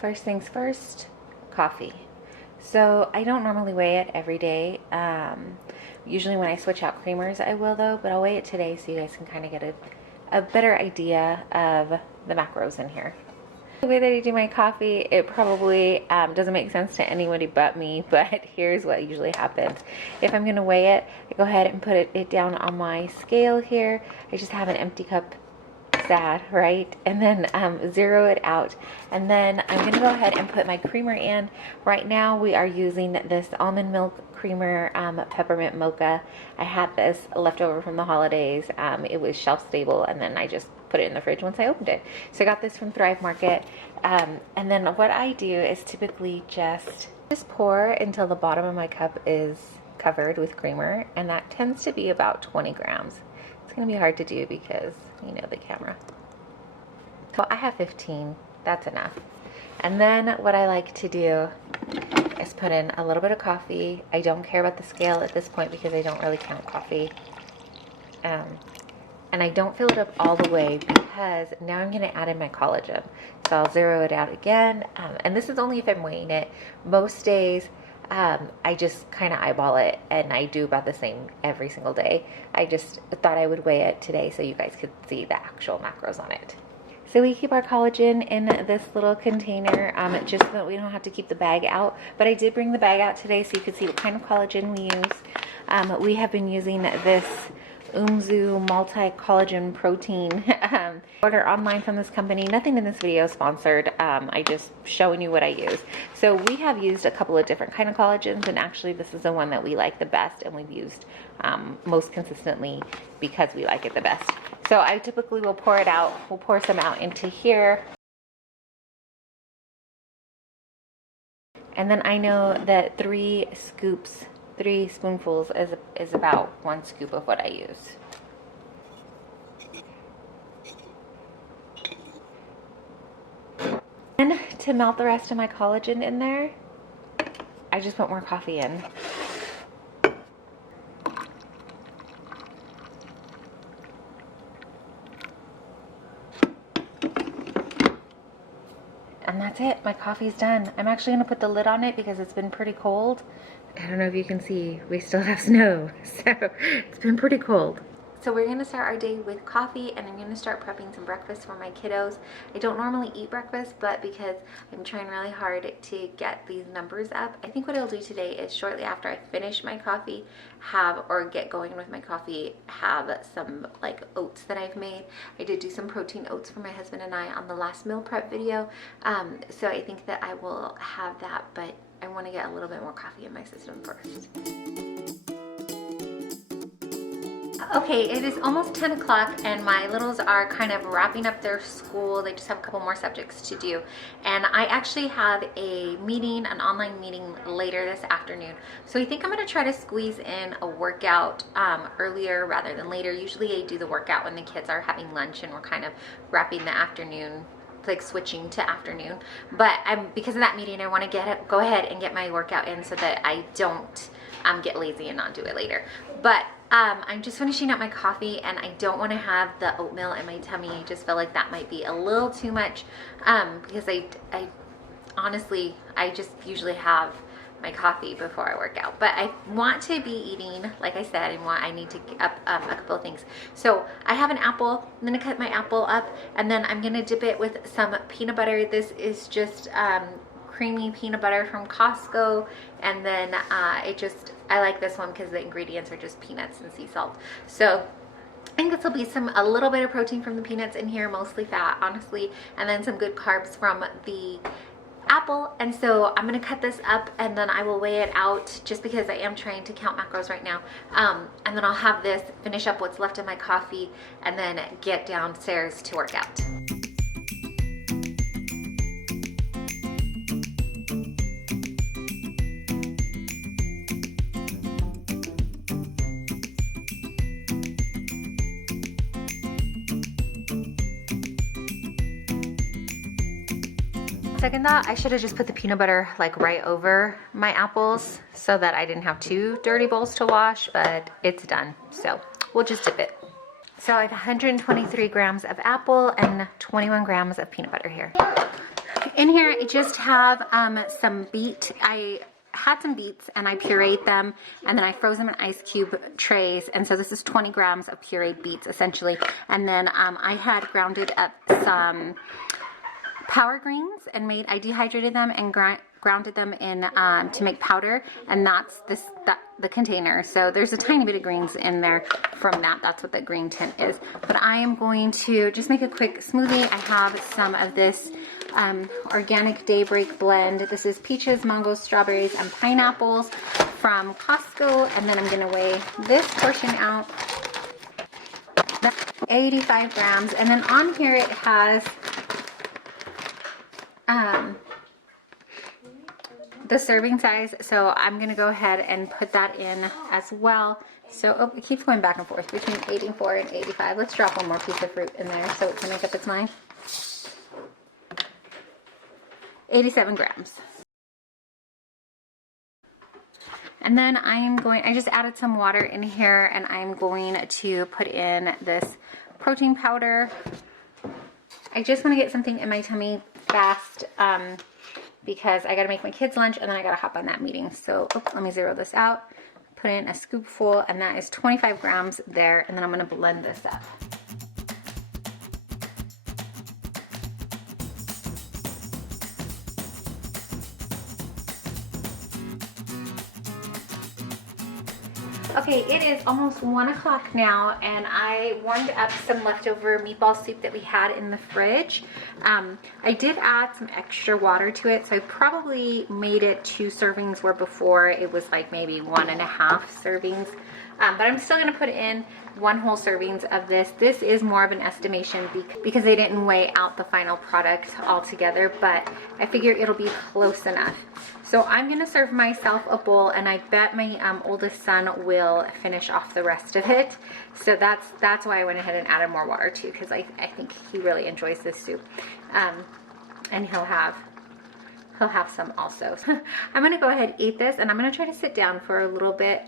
First things first, coffee. So I don't normally weigh it every day. Usually when I switch out creamers, I will though, but I'll weigh it today so you guys can kind of get a better idea of the macros in here. The way that I do my coffee, it probably doesn't make sense to anybody but me, but here's what usually happens. If I'm gonna weigh it, I go ahead and put it down on my scale here. I just have an empty cup, sad, right? And then zero it out. And then I'm gonna go ahead and put my creamer in. Right now we are using this almond milk creamer, peppermint mocha. I had this left over from the holidays. It was shelf stable, and then I just put it in the fridge once I opened it. So I got this from Thrive Market. And then what I do is typically just pour until the bottom of my cup is covered with creamer, and that tends to be about 20 grams. It's gonna be hard to do because, you know, the camera. So I have 15, that's enough. And then what I like to do is put in a little bit of coffee. I don't care about the scale at this point because I don't really count coffee. And I don't fill it up all the way because now I'm gonna add in my collagen. So I'll zero it out again. And this is only if I'm weighing it. Most days, I just kind of eyeball it, and I do about the same every single day. I just thought I would weigh it today so you guys could see the actual macros on it. So we keep our collagen in this little container just so that we don't have to keep the bag out. But I did bring the bag out today so you could see what kind of collagen we use. We have been using this multi-collagen protein. Order online from this company. Nothing in this video is sponsored. I just showing you what I use. So we have used a couple of different kind of collagens, and actually this is the one that we like the best and we've used most consistently because we like it the best. So I typically will pour it out. We'll pour some out into here. And then I know that 3 spoonfuls is about 1 scoop of what I use. And to melt the rest of my collagen in there, I just put more coffee in. And that's it, my coffee's done. I'm actually gonna put the lid on it because it's been pretty cold. I don't know if you can see, we still have snow, so it's been pretty cold. So we're gonna start our day with coffee, and I'm gonna start prepping some breakfast for my kiddos. I don't normally eat breakfast, but because I'm trying really hard to get these numbers up, I think what I'll do today is shortly after I finish my coffee, get going with my coffee, have some like oats that I've made. I did do some protein oats for my husband and I on the last meal prep video. So I think that I will have that, but I want to get a little bit more coffee in my system first. Okay, it is almost 10 o'clock and my littles are kind of wrapping up their school. They just have a couple more subjects to do. And I actually have a meeting, an online meeting later this afternoon. So I think I'm gonna try to squeeze in a workout earlier rather than later. Usually I do the workout when the kids are having lunch and we're kind of wrapping the afternoon, like switching to afternoon. But because of that meeting, I want to go ahead and get my workout in so that I don't get lazy and not do it later. But I'm just finishing up my coffee, and I don't want to have the oatmeal in my tummy. I just feel like that might be a little too much because I honestly, I just usually have my coffee before I work out. But I want to be eating, like I said, I need to get up a couple of things. So I have an apple. I'm gonna cut my apple up, and then I'm gonna dip it with some peanut butter. This is just creamy peanut butter from Costco, and then I like this one because the ingredients are just peanuts and sea salt. So I think this will be a little bit of protein from the peanuts in here, mostly fat, honestly, and then some good carbs from the apple. And so I'm gonna cut this up, and then I will weigh it out just because I am trying to count macros right now. And then I'll have this, finish up what's left of my coffee, and then get downstairs to work out. Second thought, I should have just put the peanut butter like right over my apples so that I didn't have 2 dirty bowls to wash, but it's done. So we'll just dip it. So I have 123 grams of apple and 21 grams of peanut butter here. In here, I just have some beet. I had some beets and I pureed them, and then I froze them in ice cube trays. And so this is 20 grams of pureed beets essentially. And then I had grounded up some power greens and I dehydrated them and grounded them in to make powder, and that's the container. So there's a tiny bit of greens in there from that. That's what the green tint is. But I am going to just make a quick smoothie. I have some of this organic Daybreak blend. This is peaches, mangoes, strawberries, and pineapples from Costco. And then I'm going to weigh this portion out. That's 85 grams. And then on here it has the serving size, so I'm going to go ahead and put that in as well. So it keeps going back and forth between 84 and 85. Let's drop one more piece of fruit in there so it can make up its mind. 87 grams. And then I just added some water in here, and I'm going to put in this protein powder. I just want to get something in my tummy fast because I got to make my kids lunch and then I got to hop on that meeting. So let me zero this out. Put in a scoopful, and that is 25 grams there, and then I'm going to blend this up. Okay, it is almost 1 o'clock now, and I warmed up some leftover meatball soup that we had in the fridge. I did add some extra water to it, so I probably made it 2 servings where before it was like maybe 1.5 servings. But I'm still going to put in 1 whole servings of this. This is more of an estimation because they didn't weigh out the final product altogether, but I figure it'll be close enough. So I'm going to serve myself a bowl, and I bet my oldest son will finish off the rest of it. So that's why I went ahead and added more water too, because I think he really enjoys this soup, and he'll have some also. I'm going to go ahead and eat this, and I'm going to try to sit down for a little bit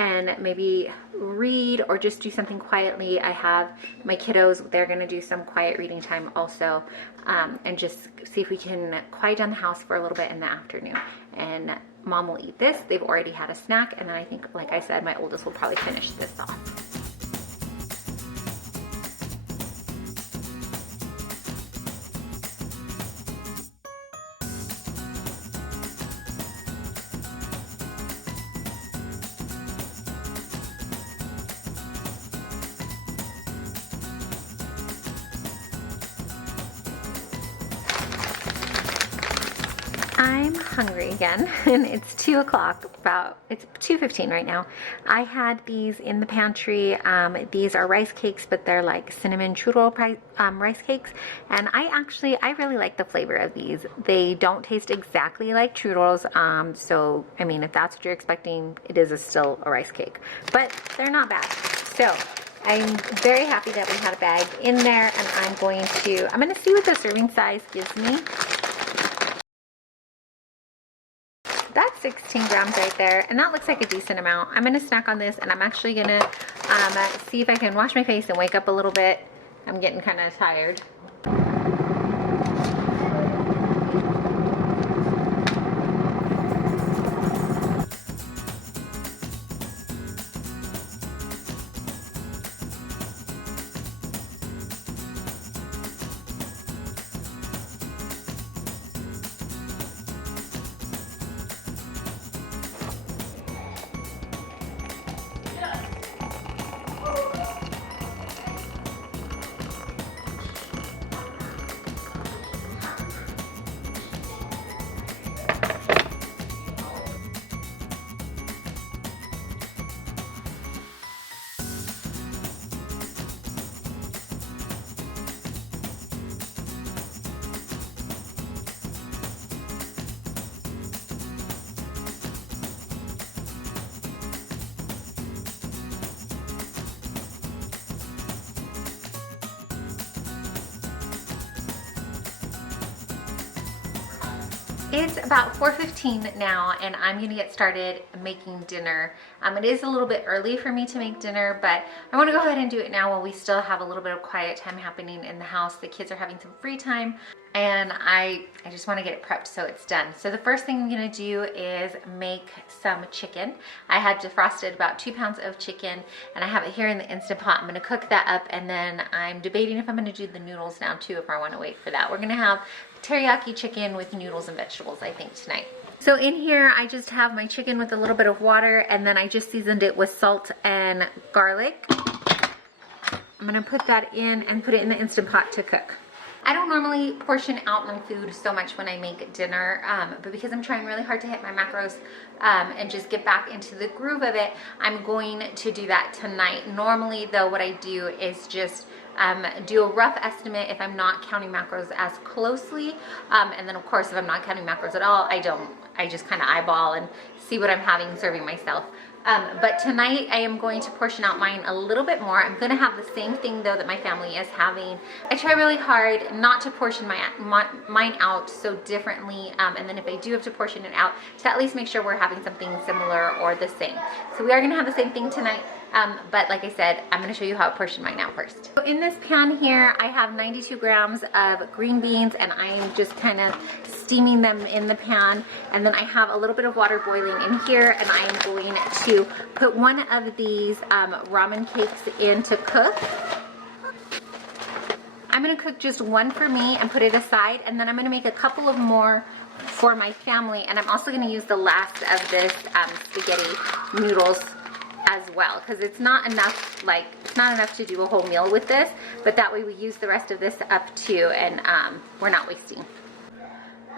and maybe read or just do something quietly. I have my kiddos, they're gonna do some quiet reading time also, and just see if we can quiet down the house for a little bit in the afternoon. And Mom will eat this. They've already had a snack, and then I think, like I said, my oldest will probably finish this off. I'm hungry again, and it's 2 o'clock, it's 2:15 right now. I had these in the pantry. These are rice cakes, but they're like cinnamon churro rice cakes, and I really like the flavor of these. They don't taste exactly like churros, so I mean, if that's what you're expecting, it is still a rice cake, but they're not bad. So I'm very happy that we had a bag in there, and I'm going to see what the serving size gives me. That's 16 grams right there, and that looks like a decent amount. I'm gonna snack on this, and I'm actually gonna see if I can wash my face and wake up a little bit. I'm getting kind of tired. It's about 4:15 now, and I'm gonna get started making dinner. It is a little bit early for me to make dinner, but I wanna go ahead and do it now while we still have a little bit of quiet time happening in the house. The kids are having some free time, and I just want to get it prepped so it's done. So the first thing I'm going to do is make some chicken. I had defrosted about 2 pounds of chicken, and I have it here in the Instant Pot. I'm going to cook that up, and then I'm debating if I'm going to do the noodles now too, if I want to wait for that. We're going to have teriyaki chicken with noodles and vegetables, I think, tonight. So in here, I just have my chicken with a little bit of water, and then I just seasoned it with salt and garlic. I'm going to put that in and put it in the Instant Pot to cook. I don't normally portion out my food so much when I make dinner, but because I'm trying really hard to hit my macros and just get back into the groove of it, I'm going to do that tonight. Normally though, what I do is just do a rough estimate if I'm not counting macros as closely, and then of course if I'm not counting macros at all, I just kind of eyeball and see what I'm having serving myself. But tonight I am going to portion out mine a little bit more. I'm going to have the same thing though that my family is having. I try really hard not to portion mine out so differently, and then if I do have to portion it out, to at least make sure we're having something similar or the same. So we are going to have the same thing tonight, but like I said, I'm going to show you how I portion mine out first. So in this pan here, I have 92 grams of green beans, and I am just kind of steaming them in the pan, and then I have a little bit of water boiling in here, and I am going to put one of these ramen cakes in to cook. I'm going to cook just one for me and put it aside, and then I'm going to make a couple of more for my family, and I'm also going to use the last of this spaghetti noodles as well, because it's not enough, like it's not enough to do a whole meal with this, but that way we use the rest of this up too, and we're not wasting.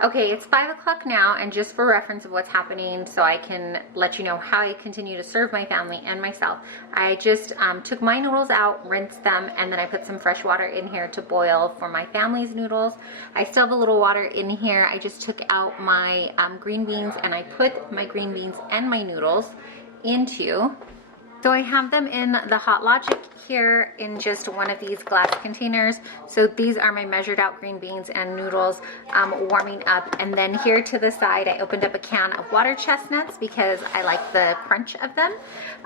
Okay, it's 5 o'clock now, and just for reference of what's happening, so I can let you know how I continue to serve my family and myself, I just took my noodles out, rinsed them, and then I put some fresh water in here to boil for my family's noodles. I still have a little water in here. I just took out my green beans, and I put my green beans and my noodles into. So I have them in the Hot Logic here in just one of these glass containers. So these are my measured out green beans and noodles warming up. And then here to the side, I opened up a can of water chestnuts because I like the crunch of them.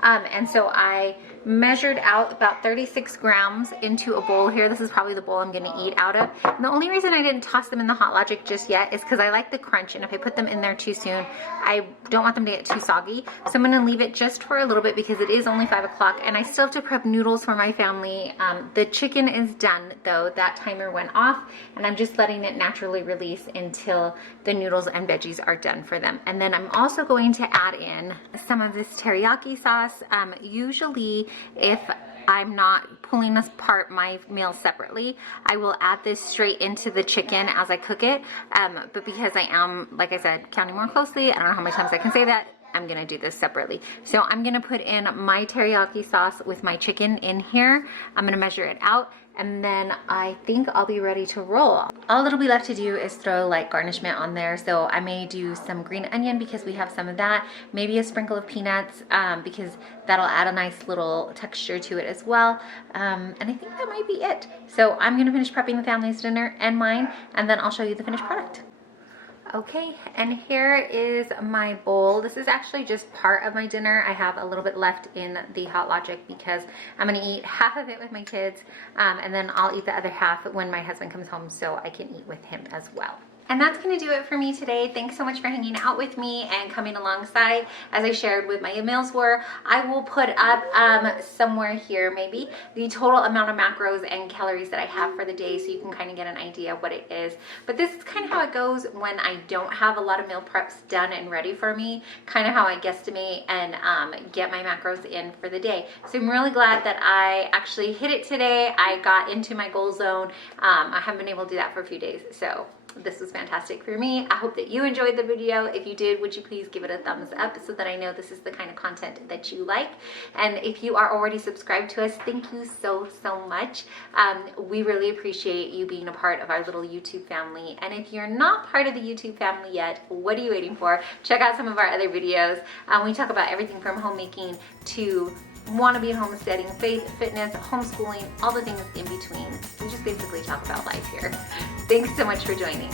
And so I measured out about 36 grams into a bowl here. This is probably the bowl I'm gonna eat out of. And the only reason I didn't toss them in the Hot Logic just yet is because I like the crunch, and if I put them in there too soon, I don't want them to get too soggy. So I'm gonna leave it just for a little bit because it is only 5 o'clock, and I still have to prep noodles for my family. The chicken is done though. That timer went off, and I'm just letting it naturally release until the noodles and veggies are done for them. And then I'm also going to add in some of this teriyaki sauce. Usually if I'm not pulling apart my meal separately, I will add this straight into the chicken as I cook it. But because I am, like I said, counting more closely, I don't know how many times I can say that, I'm gonna do this separately. So I'm gonna put in my teriyaki sauce with my chicken in here. I'm gonna measure it out, and then I think I'll be ready to roll. All that'll be left to do is throw like garnishment on there. So I may do some green onion because we have some of that, maybe a sprinkle of peanuts because that'll add a nice little texture to it as well. And I think that might be it. So I'm gonna finish prepping the family's dinner and mine, and then I'll show you the finished product. Okay, and here is my bowl. This is actually just part of my dinner. I have a little bit left in the Hot Logic because I'm gonna eat half of it with my kids, and then I'll eat the other half when my husband comes home so I can eat with him as well. And that's gonna do it for me today. Thanks so much for hanging out with me and coming alongside. As I shared what my meals were, I will put up somewhere here maybe the total amount of macros and calories that I have for the day, so you can kind of get an idea of what it is. But this is kind of how it goes when I don't have a lot of meal preps done and ready for me, kind of how I guesstimate and get my macros in for the day. So I'm really glad that I actually hit it today. I got into my goal zone. I haven't been able to do that for a few days, so this was fantastic for me. I hope that you enjoyed the video. If you did, would you please give it a thumbs up so that I know this is the kind of content that you like. And if you are already subscribed to us, thank you so much. We really appreciate you being a part of our little YouTube family. And if you're not part of the YouTube family yet, what are you waiting for? Check out some of our other videos. We talk about everything from homemaking to wannabe homesteading, faith, fitness, homeschooling, all the things in between. We just basically talk about life here. Thanks so much for joining.